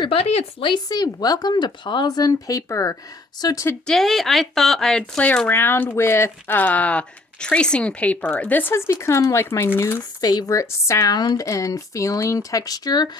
everybody, it's Lacey. Welcome to Paws and Paper. So today I thought I'd play around with tracing paper. This has become like my new favorite sound and feeling texture.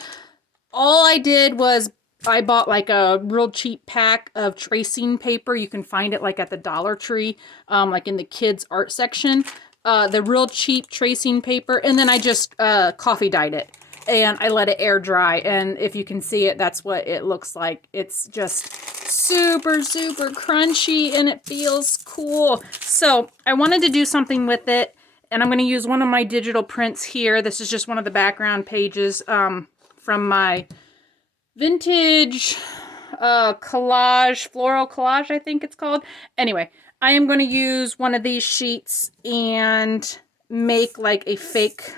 All I did was I bought like a real cheap pack of tracing paper. You can find it like at the Dollar Tree, like in the kids art section. The real cheap tracing paper, and then I just coffee dyed it. And I let it air dry, and if you can see it, that's what it looks like. It's just super, super crunchy, and it feels cool. So I wanted to do something with it, and I'm going to use one of my digital prints here. This is just one of the background pages from my vintage collage, floral collage, I think it's called. Anyway, I am going to use one of these sheets and make like a fake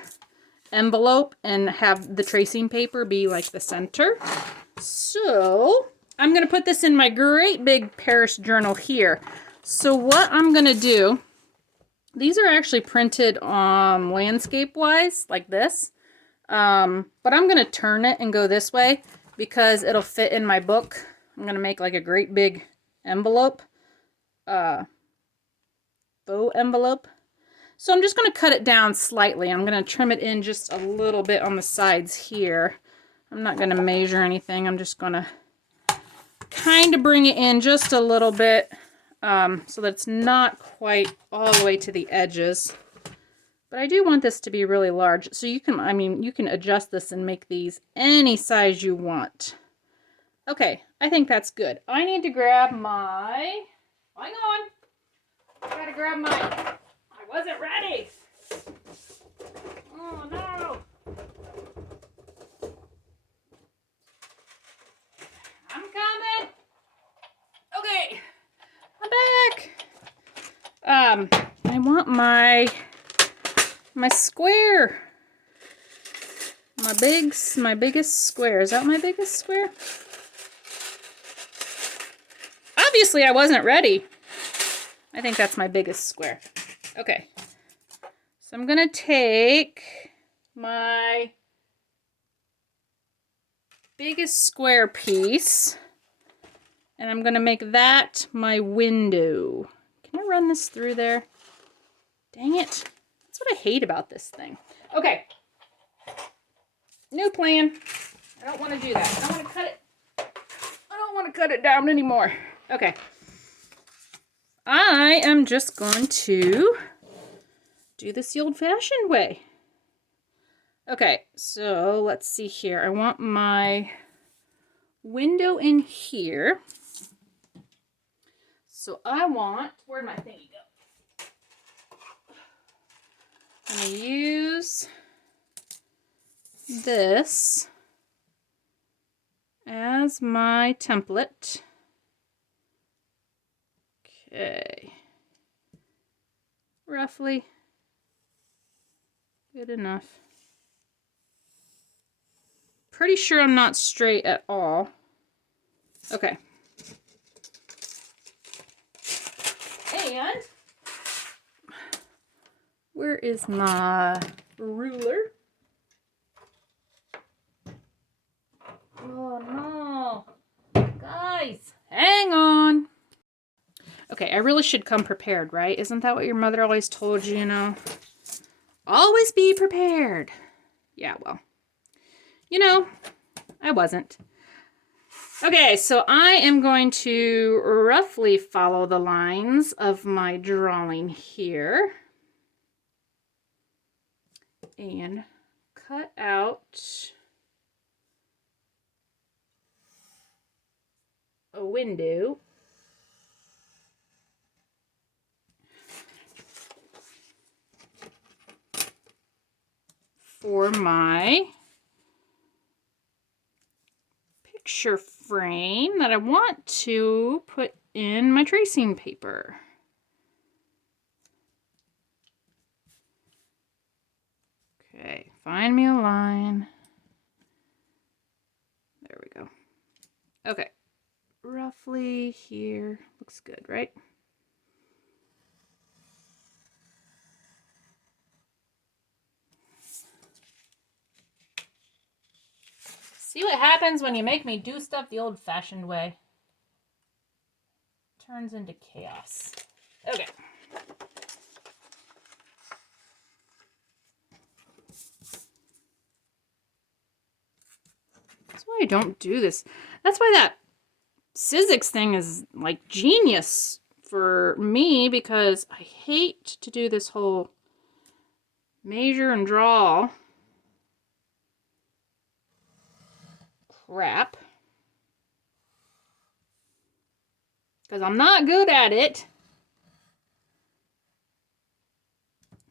envelope and have the tracing paper be like the center. So I'm going to put this in my great big Paris journal here. So what I'm going to do, these are actually printed landscape wise like this, but I'm going to turn it and go this way because it'll fit in my book. I'm going to make like a great big envelope, faux envelope. So I'm just going to cut it down slightly. I'm going to trim it in just a little bit on the sides here. I'm not going to measure anything. I'm just going to kind of bring it in just a little bit so that it's not quite all the way to the edges. But I do want this to be really large. So you can, you can adjust this and make these any size you want. Okay, I think that's good. I need to grab my, hang on. I got to grab my, I wasn't ready. Oh no. I'm coming. Okay. I'm back. I want my square. My biggest square. Is that my biggest square? Obviously I wasn't ready. I think that's my biggest square. Okay. So I'm going to take my biggest square piece and I'm going to make that my window. Can I run this through there? Dang it. That's what I hate about this thing. Okay. New plan. I don't want to do that. I don't want to cut it. I don't want to cut it down anymore. Okay. I am just going to do this the old-fashioned way. Okay, so let's see here. I want my window in here. So I want, where'd my thingy go? I'm going to use this as my template. Okay. Roughly good enough. Pretty sure I'm not straight at all. Okay. And where is my ruler? Oh no. Guys, hang on. Okay, I really should come prepared, right? Isn't that what your mother always told you, you know? Always be prepared. Yeah, well, you know, I wasn't. Okay, so I am going to roughly follow the lines of my drawing here. And cut out a window. For my picture frame that I want to put in my tracing paper. Okay, find me a line. There we go. Okay, roughly here. Looks good, right? See what happens when you make me do stuff the old-fashioned way. Turns into chaos. Okay. That's why I don't do this. That's why that Sizzix thing is like genius for me, because I hate to do this whole measure and draw crap, because I'm not good at it.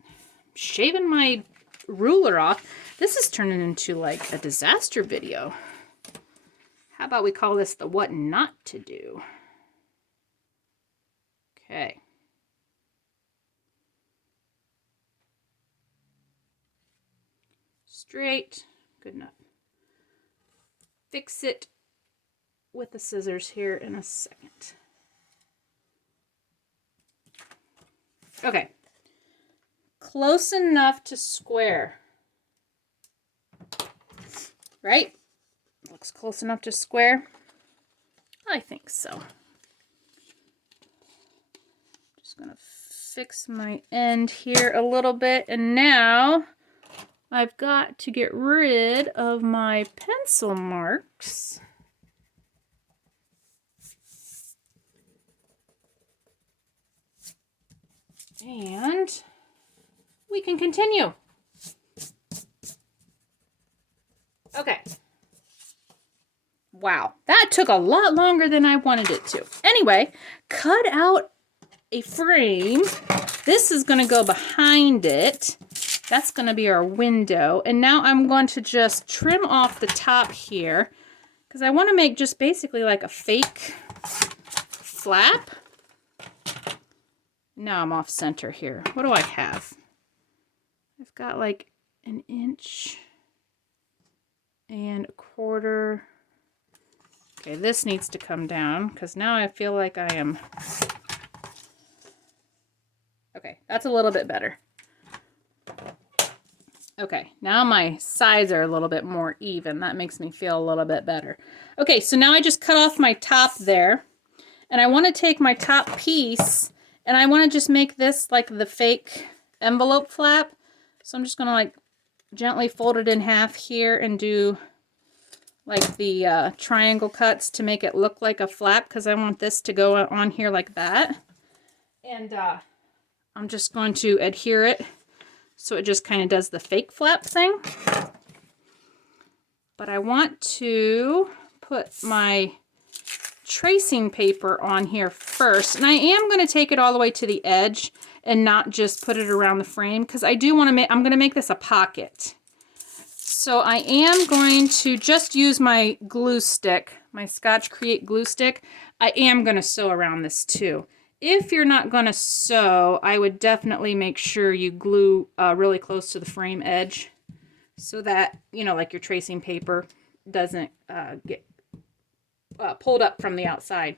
I'm shaving my ruler off. This is turning into like a disaster video. How about we call this the what not to do? Okay. Straight, good enough. Fix it with the scissors here in a second. Okay. Close enough to square. Right? Looks close enough to square. I think so. Just gonna fix my end here a little bit, and now I've got to get rid of my pencil marks. And we can continue. Okay. Wow, that took a lot longer than I wanted it to. Anyway, cut out a frame. This is going to go behind it. That's going to be our window. And now I'm going to just trim off the top here, because I want to make just basically like a fake flap. Now I'm off center here. What do I have? I've got like 1 inch and 1/4. Okay, this needs to come down, because now I feel like I am... Okay, that's a little bit better. Okay, now my sides are a little bit more even. That makes me feel a little bit better. Okay, so now I just cut off my top there, and I want to take my top piece, and I want to just make this like the fake envelope flap. So I'm just going to like gently fold it in half here and do like the triangle cuts to make it look like a flap, because I want this to go on here like that. And I'm just going to adhere it so it just kind of does the fake flap thing. But I want to put my tracing paper on here first, and I am going to take it all the way to the edge and not just put it around the frame, because I do want to make, I'm going to make this a pocket. So I am going to just use my glue stick, my Scotch Create glue stick. I am going to sew around this too. If you're not going to sew, I would definitely make sure you glue really close to the frame edge, so that, you know, like your tracing paper doesn't get pulled up from the outside,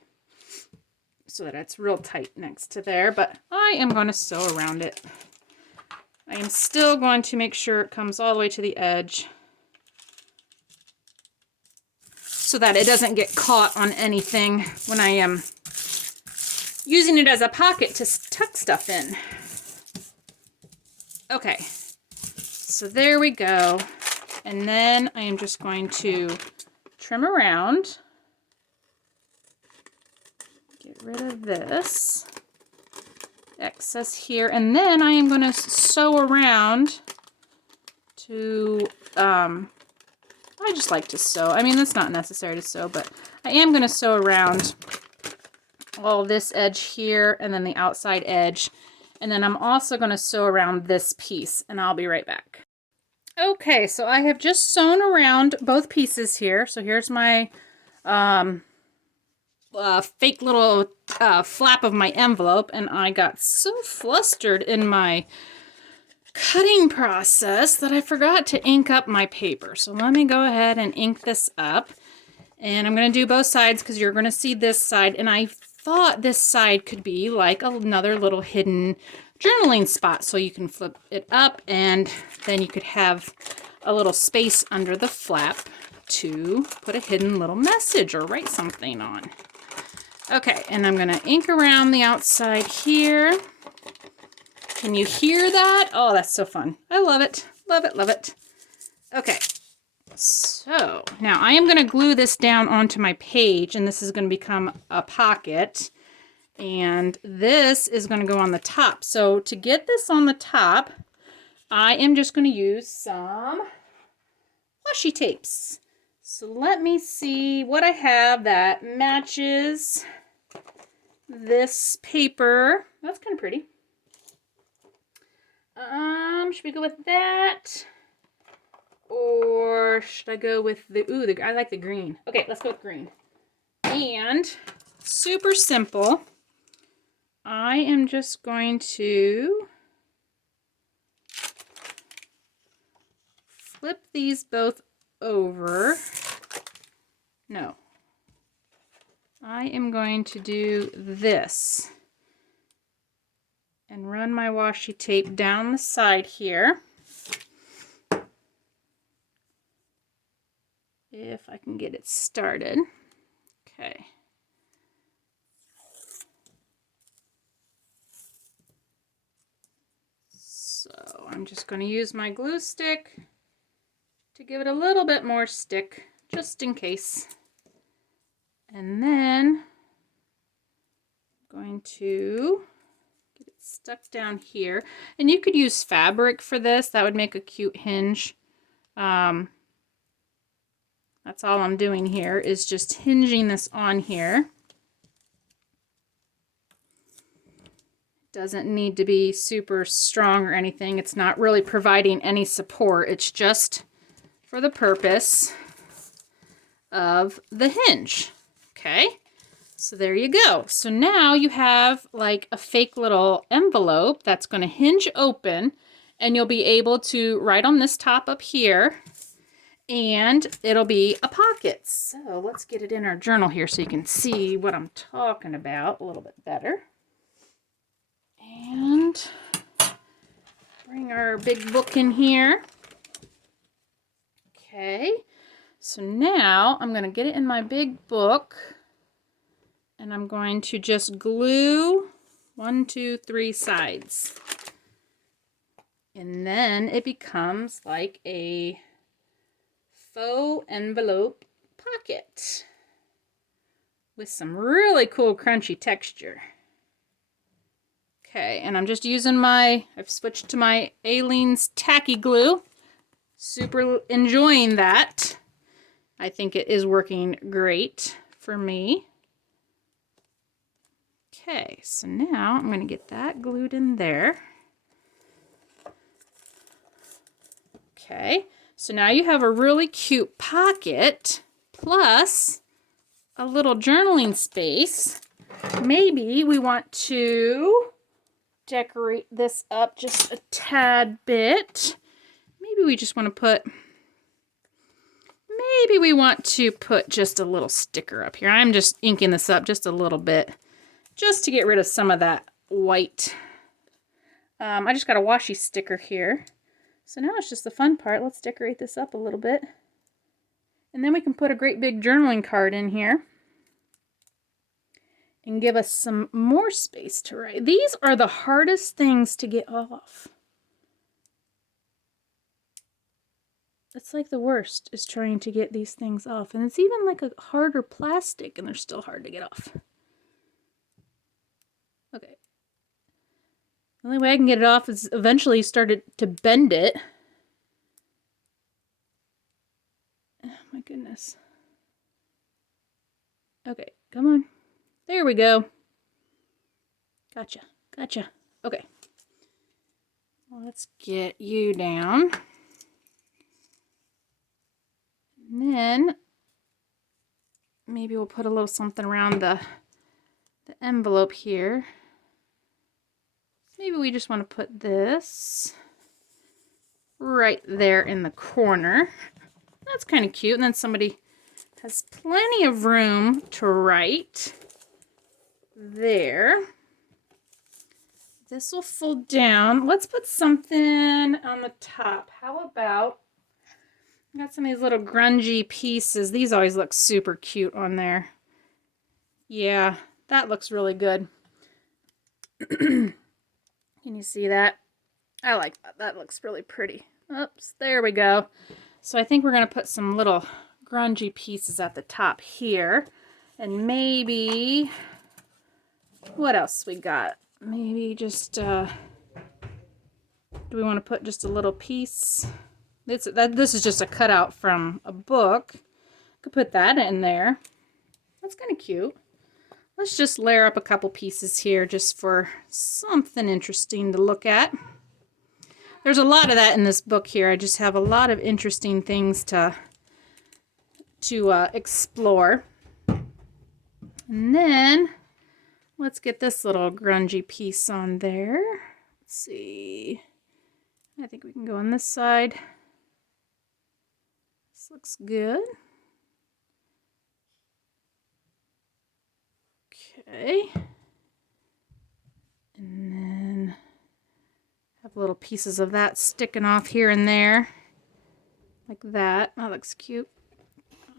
so that it's real tight next to there. But I am going to sew around it. I am still going to make sure it comes all the way to the edge, so that it doesn't get caught on anything when I am using it as a pocket to tuck stuff in. Okay, so there we go. And then I am just going to trim around, get rid of this excess here, and then I am going to sew around to, I just like to sew. I mean, it's not necessary to sew, but I am going to sew around all this edge here and then the outside edge. And then I'm also going to sew around this piece, and I'll be right back. Okay, so I have just sewn around both pieces here. So here's my fake little flap of my envelope, and I got so flustered in my cutting process that I forgot to ink up my paper. So let me go ahead and ink this up, and I'm going to do both sides because you're going to see this side, and I thought this side could be like another little hidden journaling spot, so you can flip it up and then you could have a little space under the flap. to put a hidden little message or write something on. Okay, and I'm gonna ink around the outside here. Can you hear that? Oh, that's so fun. I love it, love it, love it. Okay, so now I am gonna glue this down onto my page, and this is gonna become a pocket. And this is gonna go on the top. So to get this on the top, I am just gonna use some washi tapes. So let me see what I have that matches this paper. That's kind of pretty. Should we go with that? Or should I go with the, I like the green. Okay, let's go with green. And super simple. I am just going to flip these both over. No. I am going to do this and run my washi tape down the side here. If I can get it started. Okay. So I'm just going to use my glue stick to give it a little bit more stick, just in case. And then I'm going to get it stuck down here. And you could use fabric for this. That would make a cute hinge. That's all I'm doing here is just hinging this on here. Doesn't need to be super strong or anything. It's not really providing any support. It's just for the purpose of the hinge. Okay, so there you go. So now you have like a fake little envelope that's going to hinge open, and you'll be able to write on this top up here, and it'll be a pocket. So let's get it in our journal here so you can see what I'm talking about a little bit better. And bring our big book in here. Okay, so now I'm going to get it in my big book, and I'm going to just glue 1, 2, 3 sides. And then it becomes like a faux envelope pocket with some really cool crunchy texture. Okay, and I'm just using I've switched to my Aleene's tacky glue. Super enjoying that. I think it is working great for me. Okay, so now I'm going to get that glued in there. Okay, so now you have a really cute pocket plus a little journaling space. Maybe we want to decorate this up just a tad bit. Maybe we just want to put, maybe we want to put just a little sticker up here. I'm just inking this up just a little bit, just to get rid of some of that white. I just got a washi sticker here. So now it's just the fun part. Let's decorate this up a little bit. And then we can put a great big journaling card in here and give us some more space to write. These are the hardest things to get off. It's like the worst is trying to get these things off. And it's even like a harder plastic, and they're still hard to get off. Okay. The only way I can get it off is eventually start to bend it. Oh my goodness. Okay, come on. There we go. Gotcha, gotcha. Okay. Let's get you down. And then maybe we'll put a little something around the envelope here. Maybe we just want to put this right there in the corner. That's kind of cute. And then somebody has plenty of room to write there. This will fold down. Let's put something on the top. How about I got some of these little grungy pieces. These always look super cute on there. Yeah, that looks really good. Can you see that? I like that. That looks really pretty. Oops, there we go. So I think we're going to put some little grungy pieces at the top here. And maybe, what else we got? Maybe just, do we want to put just a little piece? This is just a cutout from a book. Could put that in there. That's kind of cute. Let's just layer up a couple pieces here just for something interesting to look at. There's a lot of that in this book here. I just have a lot of interesting things to explore. And then let's get this little grungy piece on there. Let's see. I think we can go on this side. This looks good. Okay. And then have little pieces of that sticking off here and there. Like that. That looks cute.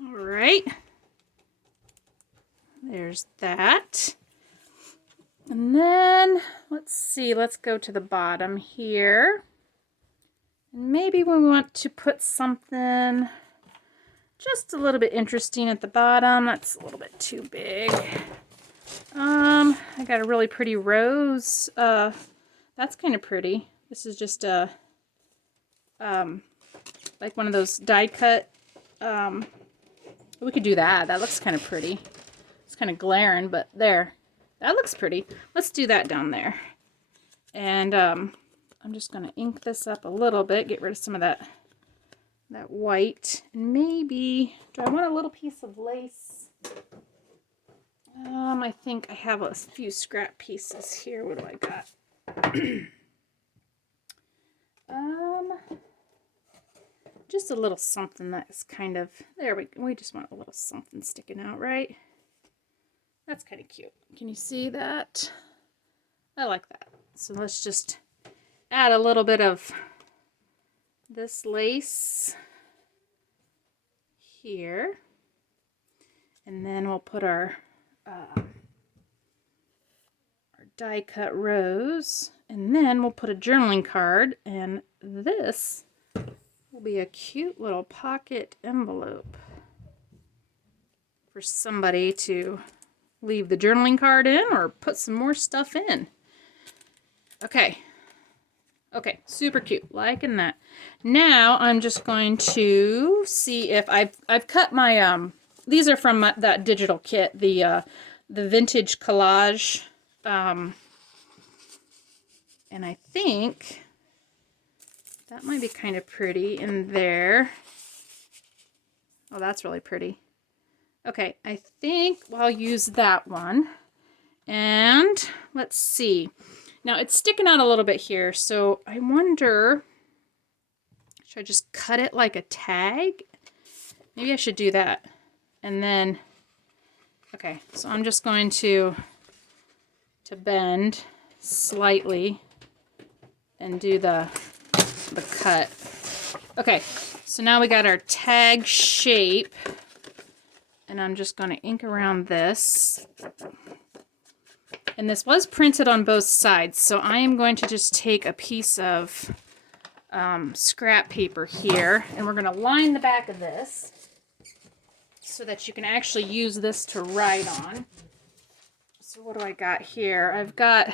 All right. There's that. And then, let's see, let's go to the bottom here. And maybe we want to put something just a little bit interesting at the bottom. That's a little bit too big. I got a really pretty rose. That's kind of pretty. This is just a, like one of those die cut. We could do that. That looks kind of pretty. It's kind of glaring, but there. That looks pretty. Let's do that down there. And I'm just going to ink this up a little bit, get rid of some of that white. And maybe, do I want a little piece of lace? I think I have a few scrap pieces here. What do I got? Just a little something that's kind of, there we just want a little something sticking out, right? That's kind of cute. Can you see that? I like that. So let's just add a little bit of this lace here. And then we'll put our die cut rose. And then we'll put a journaling card. And this will be a cute little pocket envelope for somebody to leave the journaling card in or put some more stuff in. Okay. Okay, super cute. Liking that. Now I'm just going to see if I've cut my these are from that digital kit, the vintage collage, and I think that might be kind of pretty in there. Oh, that's really pretty. Okay, I think I'll use that one. And let's see. Now it's sticking out a little bit here, so I wonder, should I just cut it like a tag? Maybe I should do that. And then, okay, so I'm just going to bend slightly and do the cut. Okay, so now we got our tag shape. And I'm just going to ink around this. And this was printed on both sides, so I am going to just take a piece of scrap paper here, and we're going to line the back of this so that you can actually use this to write on. So what do I got here? I've got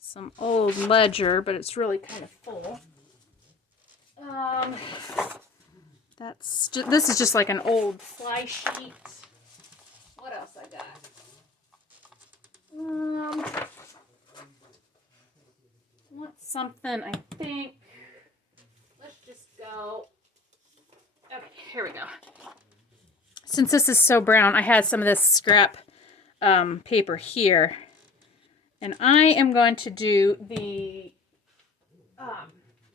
some old ledger, but it's really kind of full. This is just like an old fly sheet. What else I got? Want something, I think. Let's just go. Okay, here we go. Since this is so brown, I had some of this scrap paper here. And I am going to do the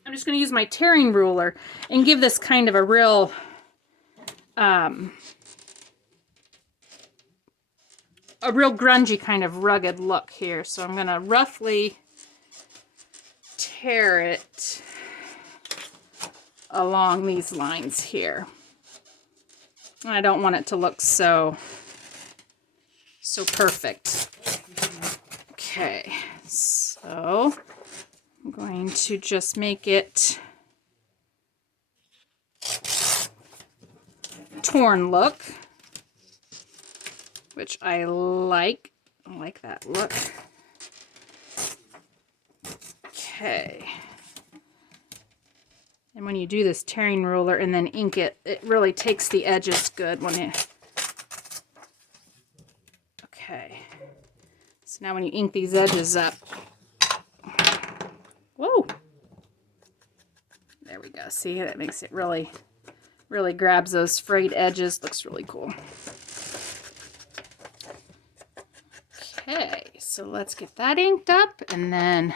I'm just going to use my tearing ruler and give this kind of a real grungy kind of rugged look here. So I'm going to roughly tear it along these lines here. I don't want it to look so perfect. Okay, so I'm going to just make it torn look, which I like. I like that look. Okay. And when you do this tearing ruler and then ink it, it really takes the edges good when it... Okay. So now when you ink these edges up... Whoa! There we go. See, that makes it really grabs those frayed edges. Looks really cool. Okay, so let's get that inked up, and then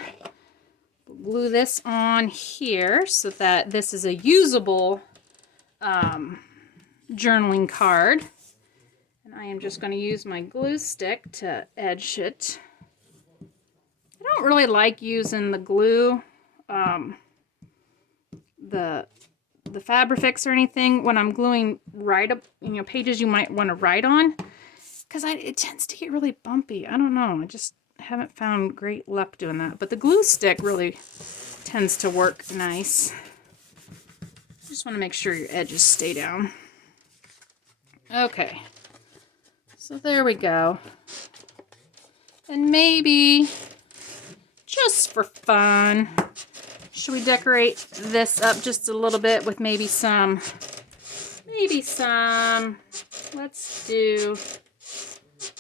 glue this on here so that this is a usable journaling card. And I am just going to use my glue stick to edge it. I don't really like using the glue, the Fabrifix or anything when I'm gluing pages you might want to write on, because it tends to get really bumpy. I don't know. I just haven't found great luck doing that. But the glue stick really tends to work nice. Just want to make sure your edges stay down. Okay. So there we go. And maybe, just for fun, should we decorate this up just a little bit with maybe some, let's do...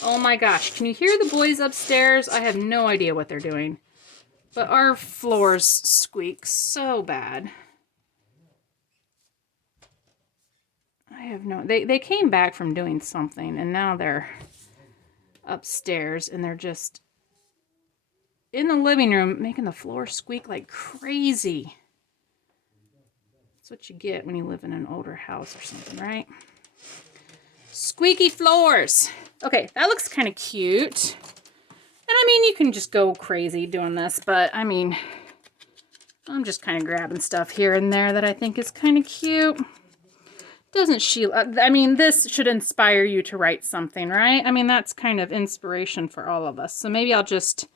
Oh my gosh, can you hear the boys upstairs? I have no idea what they're doing. But our floors squeak so bad. I have no... They came back from doing something, and now they're upstairs, and they're just in the living room making the floor squeak like crazy. That's what you get when you live in an older house or something, right? Squeaky floors. Okay, that looks kind of cute. And I mean, you can just go crazy doing this, but I mean, I'm just kind of grabbing stuff here and there that I think is kind of cute. Doesn't she? I mean, this should inspire you to write something, right? I mean, that's kind of inspiration for all of us. So maybe I'll just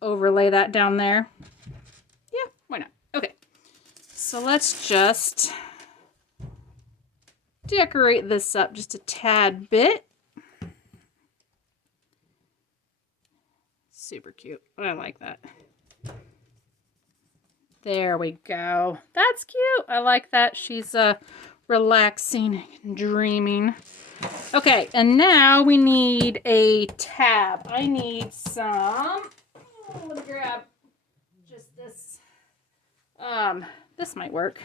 overlay that down there. Yeah, why not? Okay, so let's just decorate this up just a tad bit. Super cute. I like that. There we go. That's cute. I like that. She's relaxing and dreaming. Okay, and now we need a tab. I need some... let me grab just this. This might work.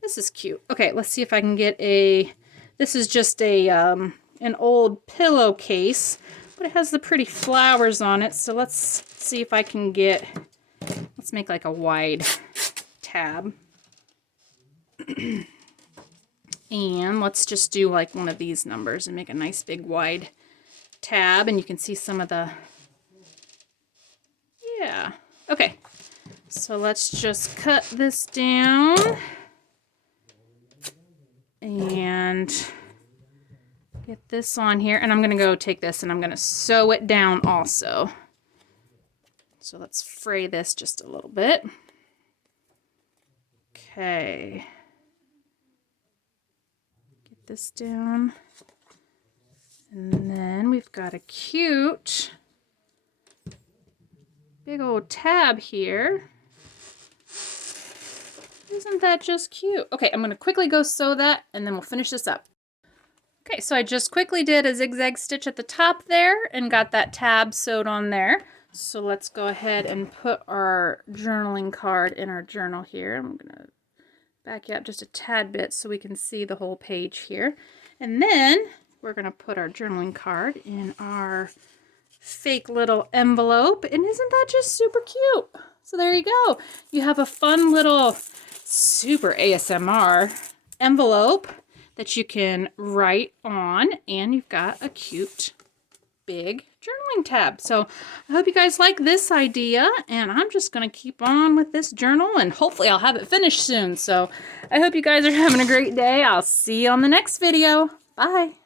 This is cute. Okay, let's see if I can get a... This is just a an old pillowcase, but it has the pretty flowers on it. So let's see if I can get... Let's make like a wide tab. And let's just do like one of these numbers and make a nice big wide tab. And you can see some of the... Yeah. Okay. So let's just cut this down. And get this on here. And I'm going to go take this and I'm going to sew it down also. So let's fray this just a little bit. Okay. Get this down. And then we've got a cute big old tab here. Isn't that just cute? Okay, I'm going to quickly go sew that and then we'll finish this up. Okay, so I just quickly did a zigzag stitch at the top there and got that tab sewed on there. So let's go ahead and put our journaling card in our journal here. I'm going to back you up just a tad bit so we can see the whole page here. And then we're going to put our journaling card in our fake little envelope. And isn't that just super cute? So there you go. You have a fun little super ASMR envelope that you can write on, and you've got a cute big journaling tab. So I hope you guys like this idea, and I'm just going to keep on with this journal, and hopefully I'll have it finished soon. So I hope you guys are having a great day. I'll see you on the next video. Bye.